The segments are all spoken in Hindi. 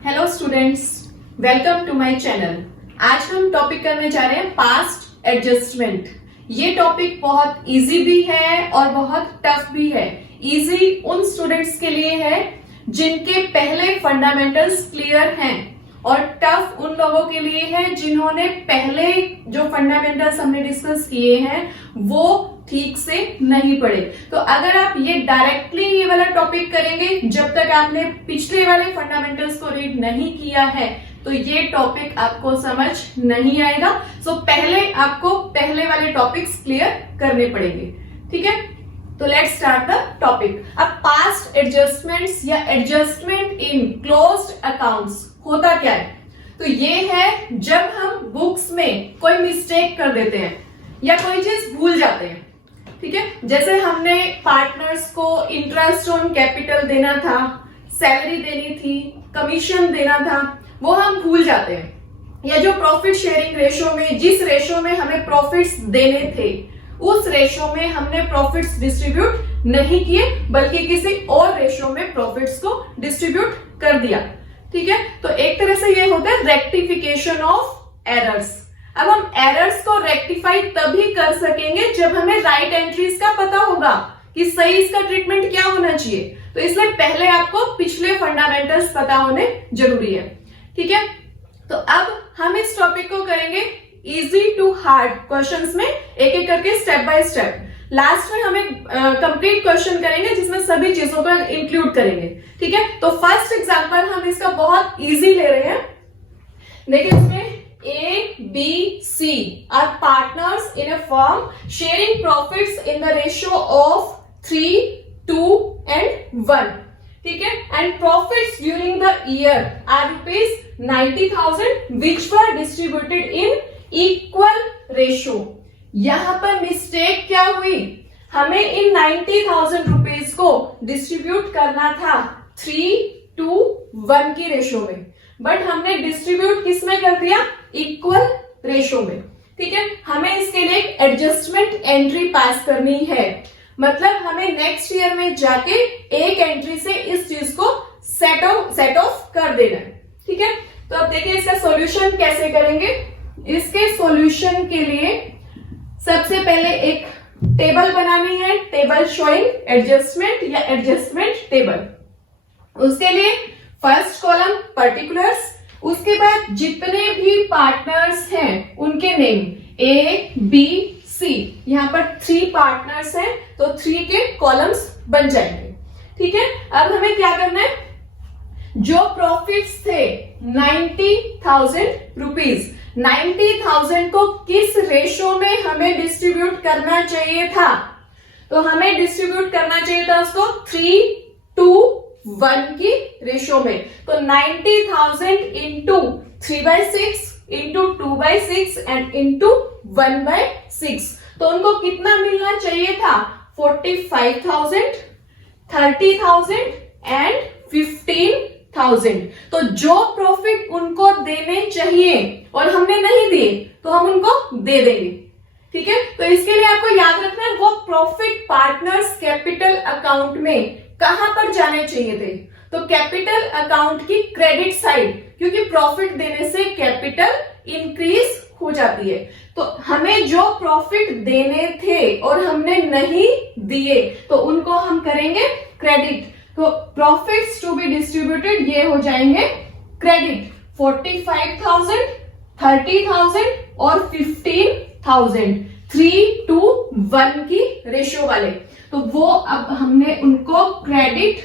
Hello students, welcome to my channel. आज हम टॉपिक करने जा रहे हैं पास्ट एडजस्टमेंट। ये टॉपिक बहुत इजी भी है और बहुत टफ भी है। इजी उन स्टूडेंट्स के लिए है जिनके पहले फंडामेंटल्स क्लियर हैं और टफ उन लोगों के लिए है जिन्होंने पहले जो फंडामेंटल्स हमने डिस्कस किए हैं वो ठीक से नहीं पढ़े। तो अगर आप ये डायरेक्टली ये वाला टॉपिक करेंगे जब तक आपने पिछले वाले फंडामेंटल्स को रीड नहीं किया है तो ये टॉपिक आपको समझ नहीं आएगा। सो पहले आपको पहले वाले टॉपिक्स क्लियर करने पड़ेंगे, ठीक है। तो लेट्स स्टार्ट द टॉपिक। अब पास्ट एडजस्टमेंट्स या एडजस्टमेंट इन क्लोज्ड अकाउंट्स होता क्या है? तो ये है जब हम बुक्स में कोई मिस्टेक कर देते हैं या कोई चीज भूल जाते हैं, ठीक है। जैसे हमने पार्टनर्स को इंटरेस्ट ऑन कैपिटल देना था, सैलरी देनी थी, कमीशन देना था, वो हम भूल जाते हैं। या जो प्रॉफिट शेयरिंग रेशो में जिस रेशो में हमें प्रॉफिट्स देने थे उस रेशो में हमने प्रॉफिट्स डिस्ट्रीब्यूट नहीं किए बल्कि किसी और रेशो में प्रॉफिट्स को डिस्ट्रीब्यूट कर दिया, ठीक है। तो एक तरह से ये होता है रेक्टिफिकेशन ऑफ एरर्स। अब हम एरर्स को रेक्टिफाई तभी कर सकेंगे जब हमें राइट एंट्रीज का पता होगा कि सही इसका ट्रीटमेंट क्या होना चाहिए। तो इसलिए पहले आपको पिछले फंडामेंटल्स पता होने जरूरी है, ठीक है। तो अब हम इस टॉपिक को करेंगे इजी टू हार्ड क्वेश्चंस में, एक एक करके स्टेप बाय स्टेप। लास्ट में हम एक कंप्लीट क्वेश्चन करेंगे जिसमें सभी चीजों को इंक्लूड करेंगे, ठीक है। तो फर्स्ट एग्जांपल हम इसका बहुत इजी ले रहे हैं। देखिए इसमें A, B, C are partners in a firm sharing profits in the ratio of 3, 2 and 1, ठीक है। And profits during the year are rupees 90,000 which were distributed in equal ratio। यहां पर मिस्टेक क्या हुई? हमें इन 90,000 रुपीज को डिस्ट्रीब्यूट करना था 3:1 की रेशो में, बट हमने डिस्ट्रीब्यूट किस में कर दिया? इक्वल रेशो में, ठीक है। हमें इसके लिए एक एडजस्टमेंट एंट्री पास करनी है, मतलब हमें नेक्स्ट ईयर में जाके एक एंट्री से इस चीज को सेट ऑफ कर देना है, ठीक है। तो अब देखिए इसका सॉल्यूशन कैसे करेंगे। इसके सॉल्यूशन के लिए सबसे पहले एक टेबल बनानी है, टेबल शोइंग एडजस्टमेंट या एडजस्टमेंट टेबल। उसके लिए फर्स्ट कॉलम पर्टिकुलर्स, उसके बाद जितने भी पार्टनर्स हैं उनके नेम A, B, C। यहां पर 3 पार्टनर्स हैं तो 3 के कॉलम्स बन जाएंगे, ठीक है। अब हमें क्या करना है? जो प्रॉफिट्स थे 90,000 रुपीज, 90,000 को किस रेशो में हमें डिस्ट्रीब्यूट करना चाहिए था? तो हमें डिस्ट्रीब्यूट करना चाहिए था उसको 3:1 की रेशो में। तो 90,000 इंटू 3/6 इंटू 2/6 एंड इंटू 1/6। तो उनको कितना मिलना चाहिए था? 45,000, 30,000 एंड 15,000। तो जो प्रॉफिट उनको देने चाहिए और हमने नहीं दिए तो हम उनको दे देंगे, ठीक है। तो इसके लिए आपको याद रखना है वो प्रॉफिट पार्टनर्स कैपिटल अकाउंट में कहां पर जाने चाहिए थे? तो कैपिटल अकाउंट की क्रेडिट साइड, क्योंकि प्रॉफिट देने से कैपिटल इंक्रीज हो जाती है। तो हमें जो प्रॉफिट देने थे और हमने नहीं दिए तो उनको हम करेंगे क्रेडिट। तो प्रॉफिट्स टू बी डिस्ट्रीब्यूटेड ये हो जाएंगे क्रेडिट। 45,000, 30,000 और 15,000 3:1 की रेशो वाले, तो वो अब हमने उनको क्रेडिट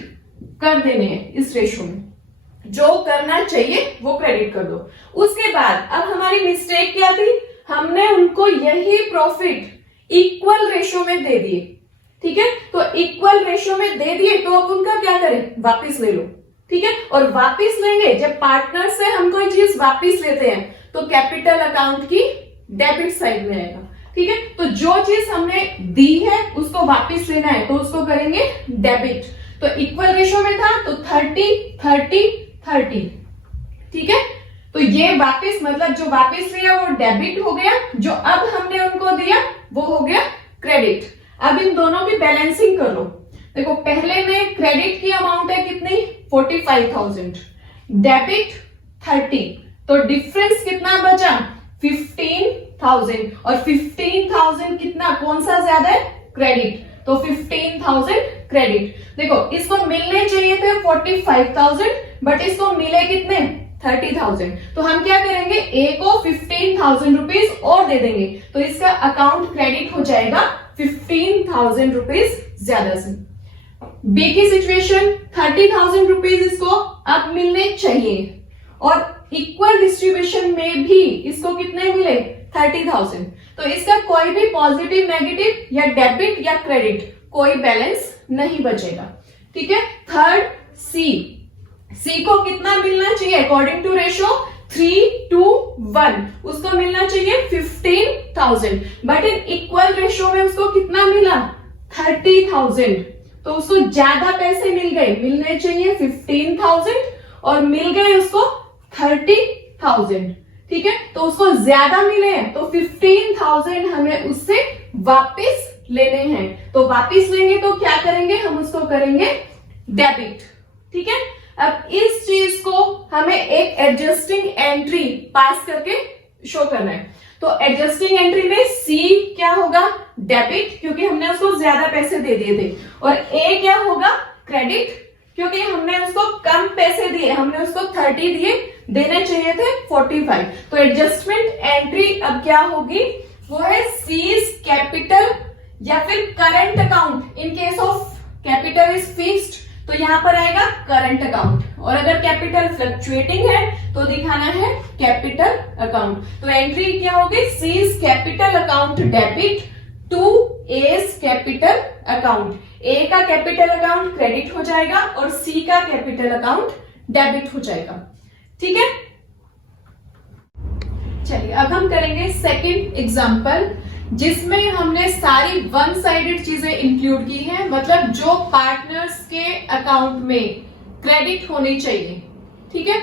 कर देने हैं इस रेशो में। जो करना चाहिए वो क्रेडिट कर दो। उसके बाद अब हमारी मिस्टेक क्या थी? हमने उनको यही प्रॉफिट इक्वल रेशो में दे दिए, ठीक है। तो इक्वल रेशो में दे दिए तो अब उनका क्या करें? वापिस ले लो, ठीक है। और वापिस लेंगे, जब पार्टनर से हम कोई चीज वापिस लेते हैं तो कैपिटल अकाउंट की डेबिट साइड में आएगा, ठीक है। तो जो चीज हमने दी है उसको वापिस लेना है तो उसको करेंगे डेबिट। तो इक्वल रेशो में था तो 30, 30, 30, ठीक है। तो ये वापिस मतलब जो वापिस लिया वो डेबिट हो गया, जो अब हमने उनको दिया वो हो गया क्रेडिट। अब इन दोनों की बैलेंसिंग कर लो। देखो पहले में क्रेडिट की अमाउंट है कितनी? 45,000, डेबिट 30, तो डिफरेंस कितना बचा 15,000, और 15,000 कितना, कौन सा ज्यादा है, क्रेडिट, तो 15,000 क्रेडिट। देखो इसको मिलने चाहिए थे 45,000, बट इसको मिले कितने 30,000, तो हम क्या करेंगे, ए को 15,000 रुपीज और दे देंगे, तो इसका अकाउंट क्रेडिट हो जाएगा 15,000 रुपीज ज्यादा से। बी की सिचुएशन 30,000 रुपीज इसको अब मिलने चाहिए, और इक्वल डिस्ट्रीब्यूशन में भी इसको कितने मिले 30,000, तो इसका कोई भी पॉजिटिव, नेगेटिव या डेबिट या क्रेडिट कोई बैलेंस नहीं बचेगा। ठीक है, थर्ड सी को कितना मिलना चाहिए अकॉर्डिंग टू रेशो 3:1, उसको मिलना चाहिए 15,000, बट इन इक्वल रेशो में उसको कितना मिला 30,000, तो उसको ज्यादा पैसे मिल गए, मिलने चाहिए 15,000 और मिल गए उसको 30,000। ठीक है, तो उसको ज्यादा मिले हैं, तो 15,000 हमें उससे वापस लेने हैं, तो वापस लेंगे तो क्या करेंगे, हम उसको करेंगे डेबिट। ठीक है, अब इस चीज को हमें एक एडजस्टिंग एंट्री पास करके शो करना है, तो एडजस्टिंग एंट्री में सी क्या होगा डेबिट, क्योंकि हमने उसको ज्यादा पैसे दे दिए थे, और ए क्या होगा क्रेडिट, क्योंकि हमने उसको कम पैसे दिए, हमने उसको 30 दिए, देने चाहिए थे 45, तो एडजस्टमेंट एंट्री अब क्या होगी, वो है सीज कैपिटल या फिर current account. In case of capital is fixed तो यहां पर आएगा करंट अकाउंट, और अगर कैपिटल फ्लक्चुएटिंग है तो दिखाना है कैपिटल अकाउंट। तो एंट्री क्या होगी, C's capital account debit to S capital account, A का कैपिटल अकाउंट क्रेडिट हो जाएगा और सी का कैपिटल अकाउंट डेबिट हो जाएगा। ठीक है, चलिए अब हम करेंगे सेकंड एग्जांपल, जिसमें हमने सारी वन साइडेड चीजें इंक्लूड की हैं, मतलब जो पार्टनर्स के अकाउंट में क्रेडिट होनी चाहिए। ठीक है,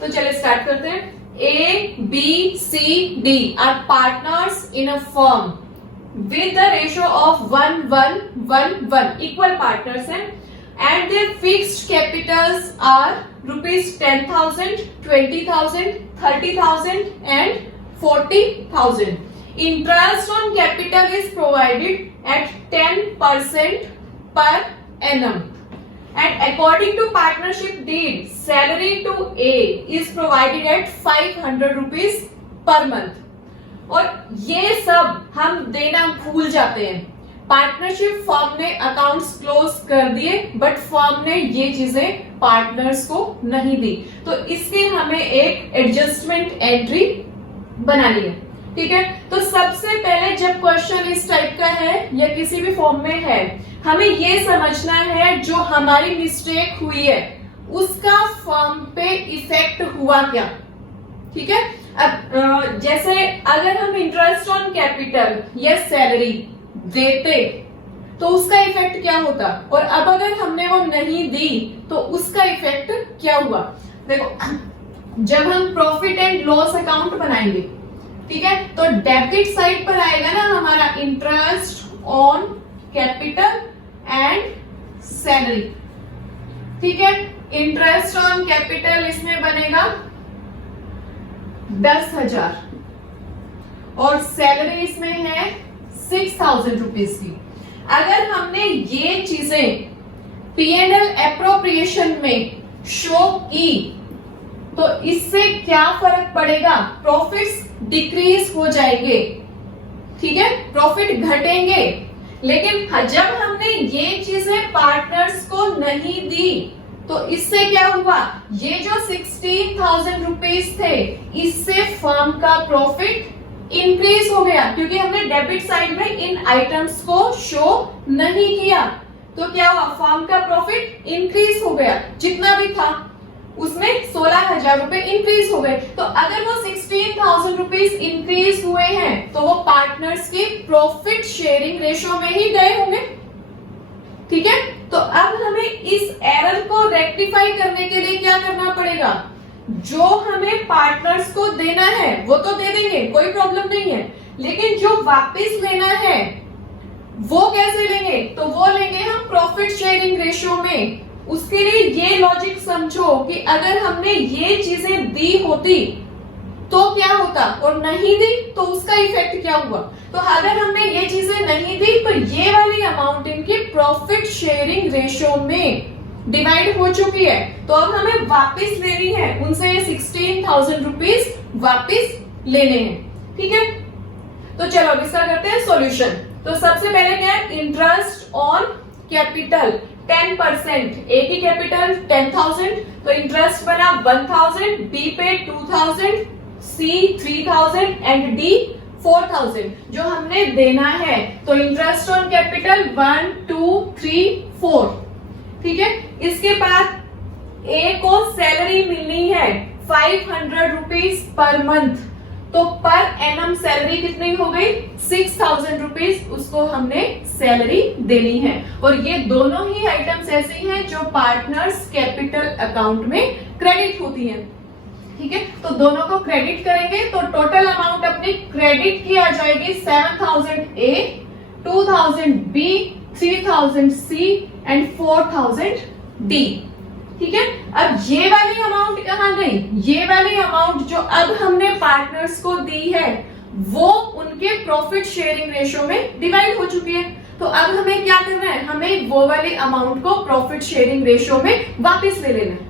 तो चलिए स्टार्ट करते हैं। A B C D are partners in a firm with the ratio of 1:1:1, equal partners हैं, and their fixed capitals are rupees 10,000, 20,000, 30,000 and 40,000. Interest on capital is provided at 10% per annum, and according to partnership deed, salary to A is provided at 500 rupees per month. और ये सब हम देना भूल जाते हैं, पार्टनरशिप फर्म ने अकाउंट्स क्लोज कर दिए, बट फर्म ने ये चीजें पार्टनर्स को नहीं दी, तो इससे हमें एक एडजस्टमेंट एंट्री बनानी है। ठीक है, तो सबसे पहले जब क्वेश्चन इस टाइप का है या किसी भी फॉर्म में है, हमें ये समझना है जो हमारी मिस्टेक हुई है उसका फर्म पे इफेक्ट हुआ क्या। ठीक है, अब जैसे अगर हम इंटरेस्ट ऑन कैपिटल या सैलरी देते तो उसका इफेक्ट क्या होता, और अब अगर हमने वो नहीं दी तो उसका इफेक्ट क्या हुआ। देखो, जब हम प्रॉफिट एंड लॉस अकाउंट बनाएंगे, ठीक है, तो डेबिट साइड पर आएगा ना हमारा interest on capital and salary. ठीक है, इंटरेस्ट ऑन कैपिटल इसमें बनेगा 10,000 और सैलरी इसमें है 6,000 रुपीज की। अगर हमने ये चीजें P&L एप्रोप्रिएशन में शो की तो इससे क्या फर्क पड़ेगा, प्रॉफिट्स डिक्रीज हो जाएंगे। ठीक है, प्रॉफिट घटेंगे, लेकिन जब हमने ये चीजें पार्टनर्स को नहीं दी तो इससे क्या हुआ, ये जो 16,000 रुपीज थे इससे फर्म का प्रॉफिट इंक्रीज हो गया, क्योंकि हमने डेबिट साइड में इन आइटम्स को शो नहीं किया। तो क्या हुआ, फर्म का प्रॉफिट इंक्रीज हो गया, जितना भी था उसमें 16,000 रुपए इंक्रीज हो गए। तो अगर वो 16,000 रुपीज इंक्रीज हुए हैं तो वो पार्टनर्स की प्रॉफिट शेयरिंग रेशो में ही गए होंगे। ठीक है, तो अब हमें इस एरर को रेक्टिफाई करने के लिए क्या करना पड़ेगा, जो हमें पार्टनर्स को देना है वो तो दे देंगे, कोई प्रॉब्लम नहीं है, लेकिन जो वापस लेना है वो कैसे लेंगे, तो वो लेंगे हम प्रॉफिट शेयरिंग रेशियो में उसके लिए ये लॉजिक समझो कि अगर हमने ये चीजें दी होती तो क्या होता, और नहीं दी तो उसका इफेक्ट क्या हुआ। तो अगर हमने ये चीजें नहीं दी तो ये वाली अमाउंट इनकी प्रॉफिट शेयरिंग रेशियो में डिवाइड हो चुकी है, तो अब हमें वापस लेनी है उनसे ये 16,000 रुपीज वापस लेने हैं। ठीक है, तो चलो अब इसका करते हैं सॉल्यूशन। तो सबसे पहले क्या है, इंटरेस्ट ऑन कैपिटल 10%, ए की कैपिटल 10,000, तो इंटरेस्ट बना 1,000, बी पे 2,000, सी 3,000 एंड डी 4,000 जो हमने देना है। तो इंटरेस्ट ऑन कैपिटल 1 2 3 4। ठीक है, इसके बाद ए को सैलरी मिलनी है 500 रुपीज पर मंथ, तो पर एनम सैलरी कितनी हो गई 6,000 रुपीज, उसको हमने सैलरी देनी है। और ये दोनों ही आइटम्स ऐसी हैं जो पार्टनर्स कैपिटल अकाउंट में क्रेडिट होती हैं। ठीक है, तो दोनों को क्रेडिट करेंगे तो टोटल अमाउंट अपनी क्रेडिट की आ जाएगी 7,000 ए, 2,000 बी, 3,000 सी एंड 4,000 डी। ठीक है, अब ये वाली अमाउंट कहाँ गई, ये वाली अमाउंट जो अब हमने पार्टनर्स को दी है वो उनके प्रॉफिट शेयरिंग रेशियो में डिवाइड हो चुकी है। तो अब हमें क्या करना है, हमें वो वाली अमाउंट को प्रॉफिट शेयरिंग रेशियो में वापस ले लेना है।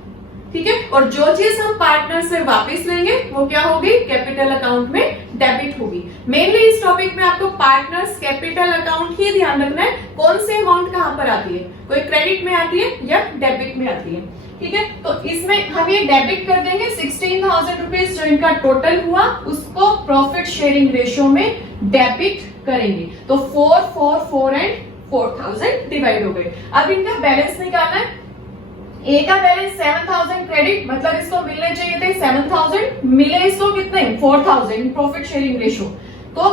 ठीक है, और जो चीज हम पार्टनर से वापस लेंगे वो क्या होगी, कैपिटल अकाउंट में डेबिट होगी। मेनली इस टॉपिक में आपको पार्टनर्स कैपिटल अकाउंट ही ध्यान रखना है, कौन सी अमाउंट कहां पर आती है, कोई क्रेडिट में आती है या डेबिट में आती है। ठीक है, तो इसमें हम ये डेबिट कर देंगे 16,000 रुपीज जो इनका टोटल हुआ उसको प्रॉफिट शेयरिंग रेशियो में डेबिट करेंगे। तो 4 4 4 एंड 4,000 डिवाइड हो गए। अब इनका बैलेंस निकालना है। ए का बैलेंस 7,000 क्रेडिट, मतलब इसको मिलने चाहिए थे 7,000, मिले इसको कितने 4,000 प्रॉफिट शेयरिंग रेशियो, तो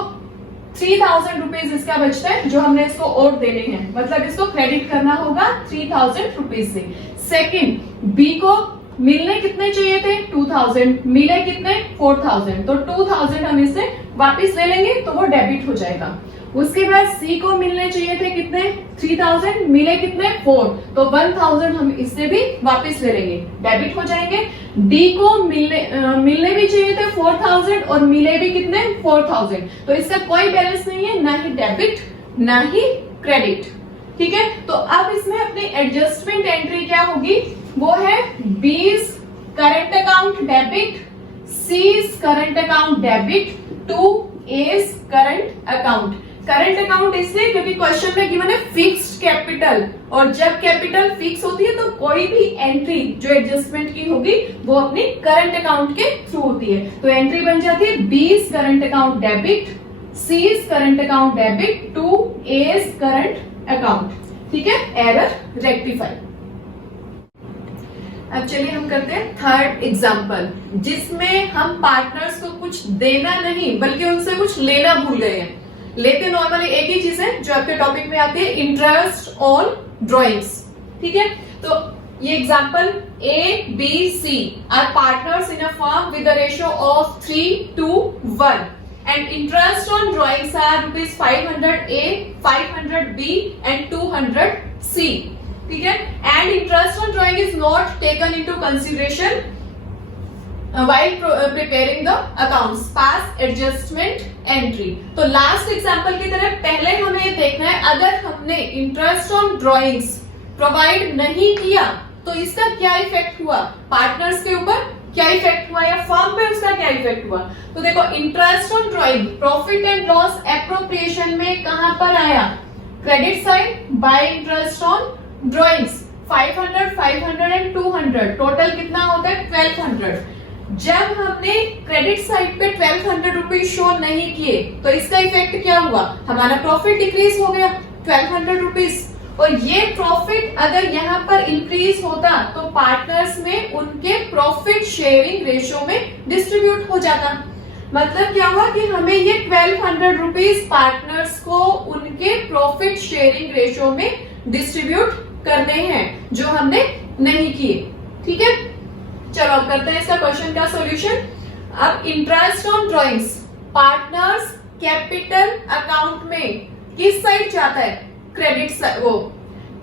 3,000 रुपीज इसका बचता है जो हमने इसको और देने हैं, मतलब इसको क्रेडिट करना होगा 3,000 रुपीज से। सेकंड, बी को मिलने कितने चाहिए थे 2,000, मिले कितने 4,000, तो 2,000 हम इससे वापस ले लेंगे तो वो डेबिट हो जाएगा। उसके बाद सी को मिलने चाहिए थे कितने 3,000, मिले कितने 4, तो 1,000 हम इससे भी वापस ले लेंगे, डेबिट हो जाएंगे। डी को मिलने भी चाहिए थे 4,000 और मिले भी कितने 4,000, तो इसका कोई बैलेंस नहीं है, ना ही डेबिट ना ही क्रेडिट। ठीक है, तो अब इसमें अपनी एडजस्टमेंट एंट्री क्या होगी, वो है B's current account debit, C's current account debit to A's current account. Current account इसलिए क्योंकि क्वेश्चन में गिवन है फिक्स्ड कैपिटल, और जब कैपिटल फिक्स होती है तो कोई भी एंट्री जो एडजस्टमेंट की होगी वो अपनी करंट अकाउंट के थ्रू होती है। तो एंट्री बन जाती है B's current account debit, C's current account debit to A's current account. ठीक है, एरर रेक्टिफाई। अब चलिए हम करते हैं थर्ड एग्जाम्पल, जिसमें हम पार्टनर्स को कुछ देना नहीं बल्कि उनसे कुछ लेना भूल गए हैं। लेते नॉर्मली एक ही चीज है जो आपके टॉपिक में आती है, इंटरेस्ट ऑन ड्रॉइंग्स। ठीक है, तो ये example A B C are partners in a firm with a ratio of 3:1 and interest on drawings are rupees 500 A, 500 B and 200 C. ठीक है, and interest on drawing is not taken into consideration while preparing the accounts. Pass adjustment entry. तो लास्ट एग्जांपल की तरह पहले हमें ये देखना है, अगर हमने इंटरेस्ट ऑन ड्रॉइंग्स प्रोवाइड नहीं किया तो इसका क्या इफेक्ट हुआ, पार्टनर्स के ऊपर क्या इफेक्ट हुआ या फर्म पे उसका क्या इफेक्ट हुआ। तो देखो, interest on drawing profit and loss appropriation में कहां पर आया, credit side by interest on drawings 500, 500 and 200, total कितना होता है 1200। जब हमने क्रेडिट साइड पे 1200 रुपीज शो नहीं किए तो इसका इफेक्ट क्या हुआ, हमारा प्रॉफिट डिक्रीज हो गया 1200 रुपीज, और ये प्रॉफिट अगर यहाँ पर इंक्रीज होता तो पार्टनर्स में उनके प्रॉफिट शेयरिंग रेशियो में डिस्ट्रीब्यूट हो जाता। मतलब क्या हुआ कि हमें ये 1200 रुपीज पार्टनर्स को उनके प्रॉफिट शेयरिंग रेशियो में डिस्ट्रीब्यूट करने हैं जो हमने नहीं किए। ठीक है, चलो अब करते हैं इसका क्वेश्चन का सॉल्यूशन। अब interest on drawings partners capital account में किस साइड जाता है, क्रेडिट साइड, वो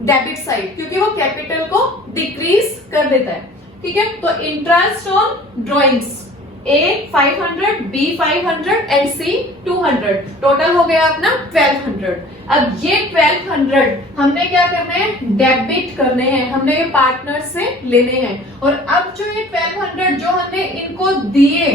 डेबिट साइड, क्योंकि वो कैपिटल को डिक्रीज कर देता है। ठीक है, तो interest on drawings A 500, B 500 and C 200, total हो गया अपना 1200। अब ये 1200 हमने क्या करना है, डेबिट करने हैं, हमने ये पार्टनर से लेने हैं। और अब जो ये 1200 जो हमने इनको दिए,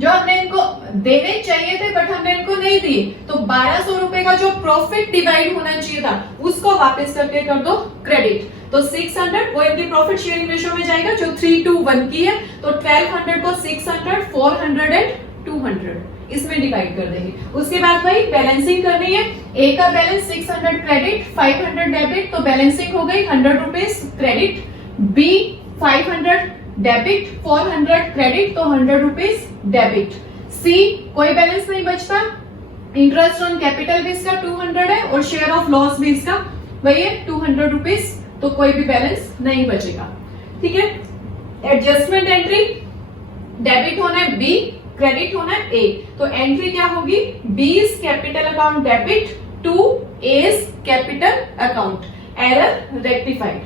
जो हमने इनको देने चाहिए थे बट हमने इनको नहीं दिए, तो 1200 रुपए का जो प्रॉफिट डिवाइड होना चाहिए था उसको वापस करके कर दो क्रेडिट। तो 600 वो इनकी प्रॉफिट शेयरिंग रेशियो में जाएगा जो 3:1 की है, तो 1200 को 600, 400 एंड 200 इसमें डिवाइड कर देंगे। उसके बाद भाई बैलेंसिंग करनी है। ए का बैलेंस 600 क्रेडिट, 500 डेबिट, तो बैलेंसिंग हो गई 100 rupees credit. B 500 debit, 400 credit, तो 100 रुपीज डेबिट। सी कोई बैलेंस नहीं बचता, इंटरेस्ट ऑन कैपिटल भी इसका 200 है और शेयर ऑफ लॉस भी इसका वही है 200 रुपीज, तो कोई भी बैलेंस नहीं बचेगा। ठीक है, एडजस्टमेंट एंट्री, डेबिट होना है बी, क्रेडिट होना है ए, तो एंट्री क्या होगी, B is capital account debit to A's capital account, error rectified.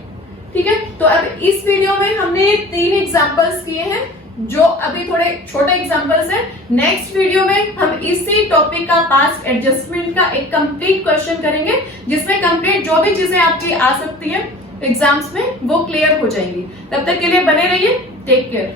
ठीक है, तो अब इस वीडियो में हमने 3 एग्जांपल्स किए हैं जो अभी थोड़े छोटे एग्जांपल्स हैं। नेक्स्ट वीडियो में हम इसी टॉपिक का पास्ट एडजस्टमेंट का एक कंप्लीट क्वेश्चन करेंगे, जिसमें कंप्लीट जो भी चीजें आपकी आ सकती है एग्जाम्स में वो क्लियर हो जाएंगी। तब तक के लिए बने रहिए, टेक केयर।